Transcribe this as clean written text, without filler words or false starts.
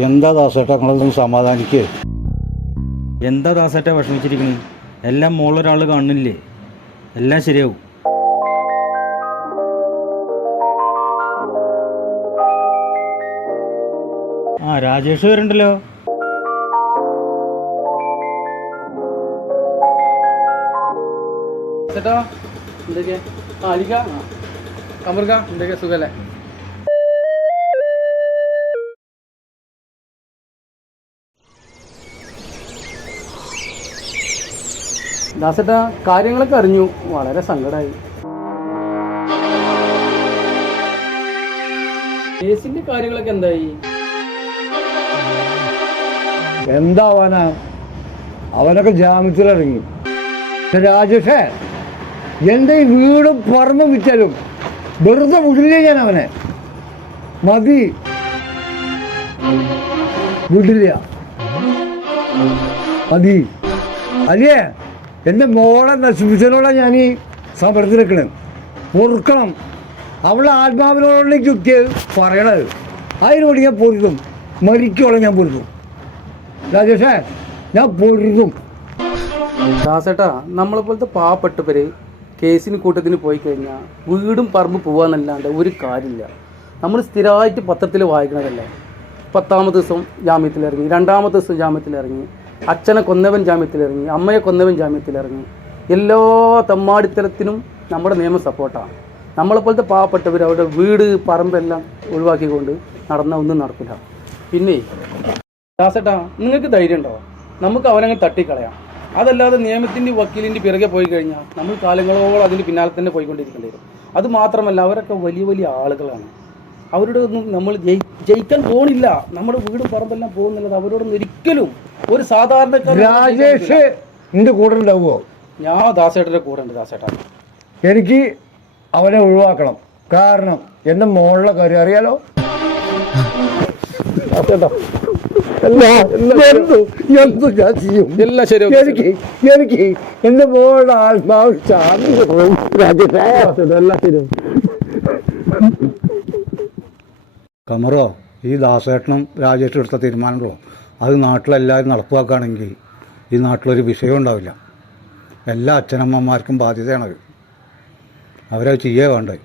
എന്താ ദാസേട്ടാ നിങ്ങളൊന്നും സമാധാനിക്കേ? എന്താ ദാസേട്ട വിഷമിച്ചിരിക്കണേ? എല്ലാം മോളൊരാൾ കാണുന്നില്ലേ? എല്ലാം ശരിയാവും. ആ രാജേഷ് വരുന്നുണ്ടല്ലോ. ചേട്ടാ എന്തൊക്കെയാ? അലിക്ക കമർക്ക എന്തൊക്കെയാ? സുഖല്ലേ? ദാസേട്ടാ കാര്യങ്ങളൊക്കെ അറിഞ്ഞു, വളരെ സങ്കടമായി. കേസിന്റെ കാര്യങ്ങളൊക്കെ എന്തായി? എന്താവാനാ, അവനൊക്കെ ജാമ്യത്തിലിറങ്ങി. രാജേഷേ, എൻ്റെ ഈ വീടും പറമ്പും വിറ്റാലും വെറുതെ വിടില്ല ഞാൻ അവനെ. മതി, വിടില്ല. മതി അല്ലേ? എൻ്റെ മോളെ നശിപ്പിച്ചതിനോടാ ഞാൻ ഈ സമരത്തിൽ നിൽക്കണേ. പൊറുക്കണം. അവളുടെ ആത്മാവിനോടുള്ള ചുറ്റി പറയണത്. അതിനോട് ഞാൻ പൊരുതും, മരിക്കോളം ഞാൻ പൊരുതും. രാജേഷേ, ഞാൻ പൊരുതും. ദാസേട്ടാ, നമ്മളെപ്പോലത്തെ പാവപ്പെട്ടവര് കേസിന് കൂട്ടത്തിന് പോയി കഴിഞ്ഞാൽ വീടും പറമ്പ് പോവാന്നല്ലാണ്ട് ഒരു കാര്യമില്ല. നമ്മൾ സ്ഥിരമായിട്ട് പത്രത്തിൽ വായിക്കണതല്ലേ. 10ാമത്തെ ദിവസം ജാമ്യത്തിലിറങ്ങി, 2ാമത്തെ ദിവസം ജാമ്യത്തിലിറങ്ങി, അച്ഛനെ കൊന്നവൻ ജാമ്യത്തിലിറങ്ങി, അമ്മയെ കൊന്നവൻ ജാമ്യത്തിലിറങ്ങി. എല്ലാ തെമ്മാടിത്തരത്തിനും നമ്മുടെ നിയമം സപ്പോർട്ടാണ്. നമ്മളെപ്പോലത്തെ പാവപ്പെട്ടവർ അവരുടെ വീട് പറമ്പെല്ലാം ഒഴിവാക്കിക്കൊണ്ട് നടന്നാൽ ഒന്നും നടക്കില്ല. പിന്നെ ദാസേട്ടാ, നിങ്ങൾക്ക് ധൈര്യം ഉണ്ടോ? നമുക്ക് അവനങ്ങ് തട്ടിക്കളയാം. അതല്ലാതെ നിയമത്തിൻ്റെ വക്കീലിൻ്റെ പിറകെ പോയി കഴിഞ്ഞാൽ നമ്മൾ കാലങ്ങളോളം അതിൻ്റെ പിന്നാലെ തന്നെ പോയിക്കൊണ്ടിരിക്കേണ്ടി വരും. അത് മാത്രമല്ല, അവരൊക്കെ വലിയ വലിയ ആളുകളാണ്. അവരുടെ ഒന്നും നമ്മൾ ജയിക്കാൻ പോണില്ല. നമ്മുടെ വീടും പറമ്പെല്ലാം പോകുന്നുള്ളത് അവരോടൊന്നും ഒരിക്കലും ഒരു സാധാരണക്കാരൻ. രാജേഷ് എൻ്റെ കൂടെ ഉണ്ടാവുമോ? ഞാൻ ദാസേട്ടൻ്റെ കൂടെ ഉണ്ട്. ദാസേട്ടാ, എനിക്ക് അവനെ ഒഴിവാക്കണം. കാരണം എൻ്റെ മോളുടെ കാര്യം അറിയാലോ. എന്തു ഞാൻ ചെയ്യും? എല്ലാം ശരി. എനിക്ക് എൻ്റെ മോളുടെ ആത്മാവ് കമറോ, ഈ ദാസേട്ടനും രാജേഷും എടുത്ത തീരുമാനങ്ങളോ അത് നാട്ടിലെല്ലാവരും നടപ്പാക്കുകയാണെങ്കിൽ ഈ നാട്ടിലൊരു വിഷയം ഉണ്ടാവില്ല. എല്ലാ അച്ഛനമ്മമാർക്കും ബാധ്യതയാണത്. അവരത് ചെയ്യേ വേണ്ടത്.